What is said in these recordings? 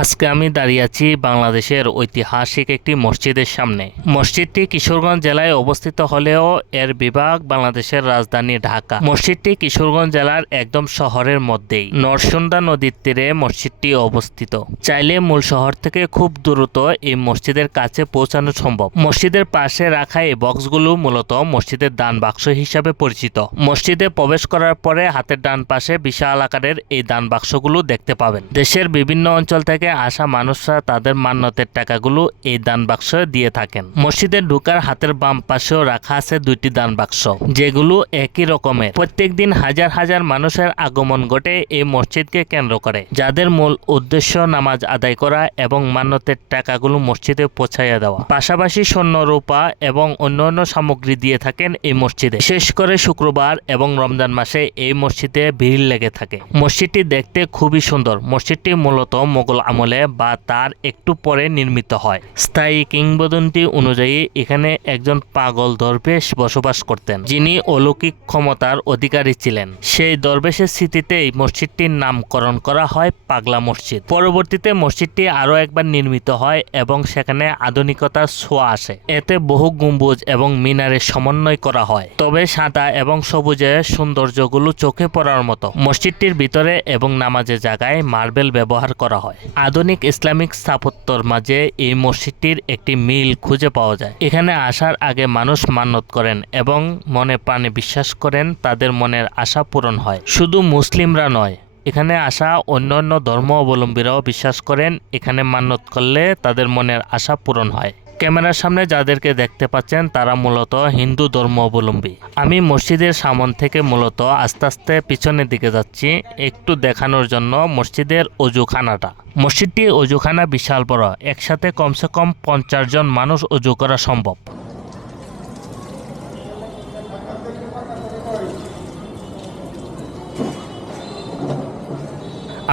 আজকে আমি দাঁড়িয়ে আছি বাংলাদেশের ঐতিহাসিক একটি মসজিদের সামনে। মসজিদটি কিশোরগঞ্জ জেলায় অবস্থিত হলেও এর বিভাগ বাংলাদেশের রাজধানী ঢাকা। মসজিদটি কিশোরগঞ্জ জেলার একদম শহরের মধ্যেই নরসুন্দা নদীর তীরে মসজিদটি অবস্থিত। চাইলে মূল শহর থেকে খুব দ্রুত এই মসজিদের কাছে পৌঁছানো সম্ভব। মসজিদের পাশে রাখা এই বক্সগুলো মূলত মসজিদের দান বাক্স হিসাবে পরিচিত। মসজিদে প্রবেশ করার পরে হাতের ডান পাশে বিশাল আকারের এই দান বাক্সগুলো দেখতে পাবেন। দেশের বিভিন্ন অঞ্চল থেকে আসা মানুষরা তাদের মান্যতের টাকাগুলো এই দান বাক্স দিয়ে থাকেন। মসজিদে ঢোকার হাতের বাম পাশেও রাখা আছে দুইটি দান বাক্স, যেগুলো একই রকমের। প্রত্যেক দিন হাজার হাজার মানুষের আগমন ঘটে এই মসজিদকে কেন্দ্র করে, যাদের মূল উদ্দেশ্য নামাজ আদায় করা এবং মান্যতের টাকাগুলো মসজিদে পৌঁছাইয়া দেওয়া। পাশাপাশি স্বর্ণ, রূপা এবং অন্যান্য সামগ্রী দিয়ে থাকেন এই মসজিদে। বিশেষ করে শুক্রবার এবং রমজান মাসে এই মসজিদে ভিড় লেগে থাকে। মসজিদটি দেখতে খুবই সুন্দর। মসজিদটি মূলত মোগল আমলে বা তার একটু পরে নির্মিত হয়। স্থায়ী কিংবদন্তি অনুযায়ী এখানে একজন পাগল দরবেশ বসবাস করতেন, যিনি অলৌকিক ক্ষমতার অধিকারী ছিলেন। সেই দরবেশের স্মৃতিতে এই মসজিদটির নামকরণ করা হয় পাগলা মসজিদ। পরবর্তীতে মসজিদটি আরও একবার নির্মিত হয় এবং সেখানে আধুনিকতার ছোঁয়া আসে। এতে বহু গম্বুজ এবং মিনারের সমন্বয় করা হয়, তবে সাদা এবং সবুজের সৌন্দর্যগুলো চোখে পড়ার মতো। মসজিদটির ভিতরে এবং নামাজের জায়গায় মার্বেল ব্যবহার করা হয়। আধুনিক ইসলামিক স্থাপত্যর মাঝে এই মসজিদটির একটি মিল খুঁজে পাওয়া যায়। এখানে আসার আগে মানুষ মান্যত করেন এবং মনে প্রাণে বিশ্বাস করেন তাদের মনের আশা পূরণ হয়। শুধু মুসলিমরা নয়, এখানে আসা অন্যান্য ধর্মাবলম্বীরাও বিশ্বাস করেন এখানে মান্যত করলে তাদের মনের আশা পূরণ হয়। ক্যামেরার সামনে যাদেরকে দেখতে পাচ্ছেন তারা মূলত হিন্দু ধর্মাবলম্বী। আমি মসজিদের সামন থেকে মূলত আস্তে আস্তে পিছনের দিকে যাচ্ছি একটু দেখানোর জন্য মসজিদের অজুখানাটা। মসজিদটি অজুখানা বিশাল বড়, একসাথে কমসে কম 50 জন মানুষ অজু করা সম্ভব।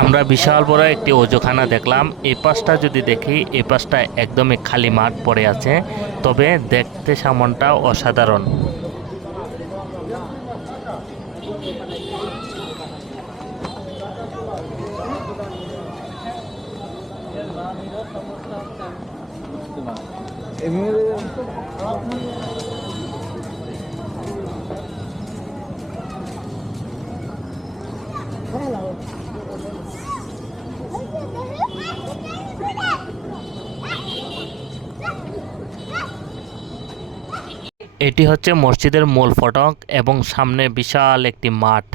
আমরা বিশাল বড় একটি অজুখানা দেখলাম। এই পাশটা যদি দেখি, এই পাশটা একদমই খালি মাঠ পড়ে আছে, তবে দেখতে সামনটা অসাধারণ। এটি হচ্ছে মসজিদের মূল ফটক এবং সামনে বিশাল একটি মাঠ।